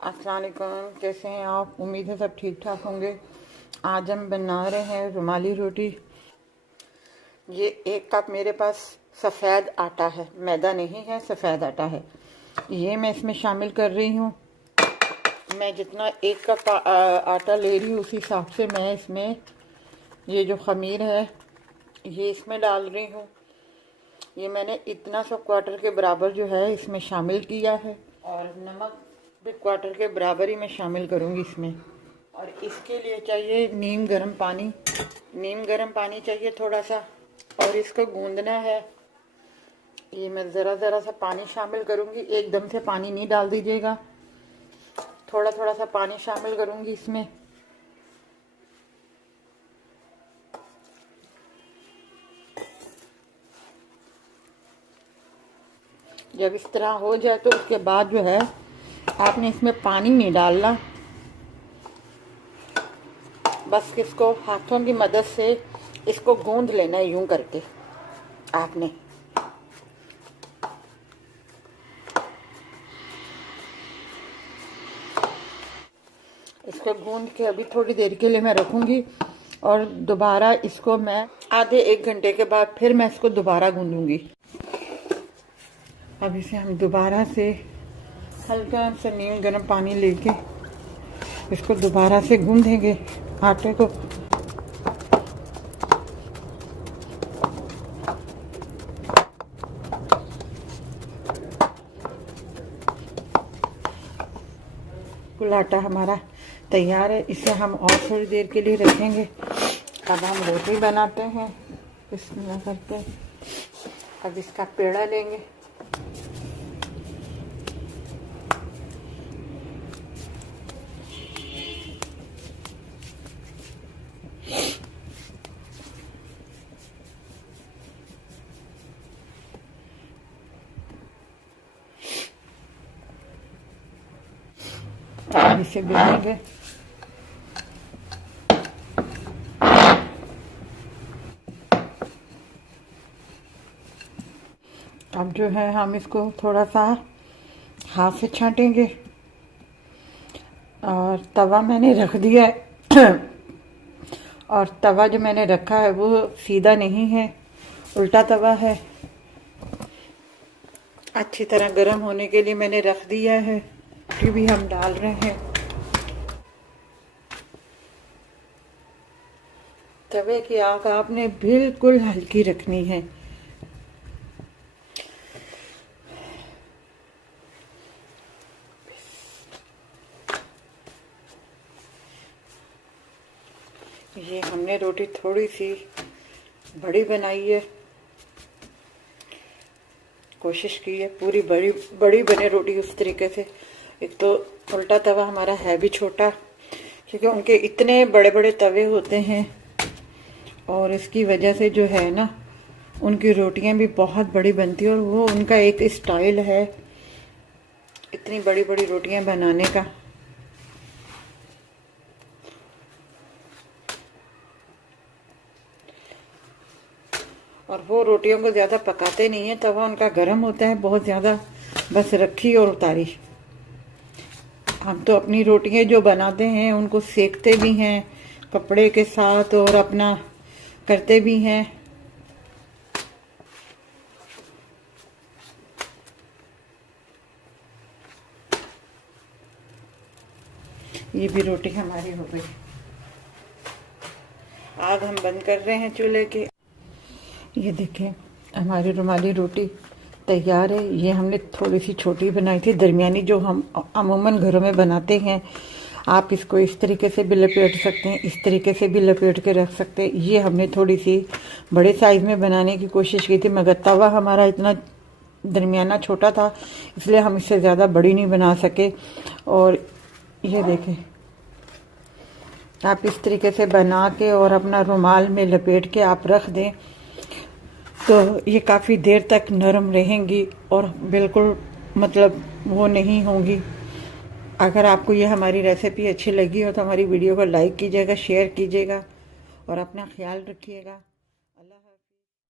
अस्सलाम वालेकुम, कैसे हैं आप? उम्मीद है सब ठीक ठाक होंगे। आज हम बना रहे हैं रुमाली रोटी। ये 1 कप मेरे पास सफ़ेद आटा है, मैदा नहीं है, सफ़ेद आटा है। ये मैं इसमें शामिल कर रही हूँ। मैं जितना 1 कप आटा ले रही हूँ उसी हिसाब से मैं इसमें ये जो खमीर है ये इसमें डाल रही हूँ। ये मैंने इतना सा क्वार्टर के बराबर जो है इसमें शामिल किया है, और नमक भी क्वार्टर के बराबर ही मैं शामिल करूँगी इसमें। और इसके लिए चाहिए नीम गर्म पानी चाहिए थोड़ा सा, और इसको गूंदना है। ये मैं ज़रा सा पानी शामिल करूँगी, एकदम से पानी नहीं डाल दीजिएगा, थोड़ा थोड़ा सा पानी शामिल करूँगी इसमें। जब इस तरह हो जाए तो उसके बाद जो है आपने इसमें पानी नहीं डालना, बस इसको हाथों की मदद से इसको गूंद लेना है यूं करके आपने। इसको गूंद के अभी थोड़ी देर के लिए मैं रखूंगी, और दोबारा इसको मैं आधे 1 घंटे के बाद फिर मैं इसको दोबारा गूंदूंगी। अब इसे हम दोबारा से हल्का सा नीम गर्म पानी लेके इसको दोबारा से गूंदेंगे आटे को। कुल आटा हमारा तैयार है, इसे हम और थोड़ी देर के लिए रखेंगे। अब हम रोटी बनाते हैं बिस्मिल्लाह करके। अब इसका पेड़ा लेंगे, अब इसे बेलेंगे। अब जो है हम इसको थोड़ा सा हाथ से छांटेंगे, और तवा मैंने रख दिया है और तवा जो मैंने रखा है वो सीधा नहीं है, उल्टा तवा है। अच्छी तरह गर्म होने के लिए मैंने रख दिया है, कि भी हम डाल रहे हैं। तवे की आग आपने बिल्कुल हल्की रखनी है। ये हमने रोटी थोड़ी सी बड़ी बनाई है, कोशिश की है पूरी बड़ी बने रोटी उस तरीके से। एक तो उल्टा तवा हमारा है भी छोटा, क्योंकि उनके इतने बड़े बड़े तवे होते हैं, और इसकी वजह से जो है ना उनकी रोटियां भी बहुत बड़ी बनती है, और वो उनका एक स्टाइल है इतनी बड़ी बड़ी रोटियां बनाने का। और वो रोटियों को ज़्यादा पकाते नहीं है, तवा उनका गर्म होता है बहुत ज़्यादा, बस रखी और उतारी। हम तो अपनी रोटियां जो बनाते हैं उनको सेकते भी हैं कपड़े के साथ, और अपना करते भी हैं। ये भी रोटी हमारी हो गई। आग हम बंद कर रहे हैं चूल्हे की। ये देखें हमारी रुमाली रोटी तैयार है। ये हमने थोड़ी सी छोटी बनाई थी, दरमियानी जो हम अमूमन घरों में बनाते हैं। आप इसको इस तरीके से भी लपेट सकते हैं, इस तरीके से भी लपेट के रख सकते हैं। ये हमने थोड़ी सी बड़े साइज़ में बनाने की कोशिश की थी, मगर तवा हमारा इतना दरमियाना छोटा था, इसलिए हम इससे ज़्यादा बड़ी नहीं बना सके। और ये देखें आप इस तरीके से बना के और अपना रुमाल में लपेट के आप रख दें तो ये काफ़ी देर तक नरम रहेंगी और बिल्कुल मतलब वो नहीं होंगी। अगर आपको ये हमारी रेसिपी अच्छी लगी हो तो हमारी वीडियो को लाइक कीजिएगा, शेयर कीजिएगा, और अपना ख्याल रखिएगा।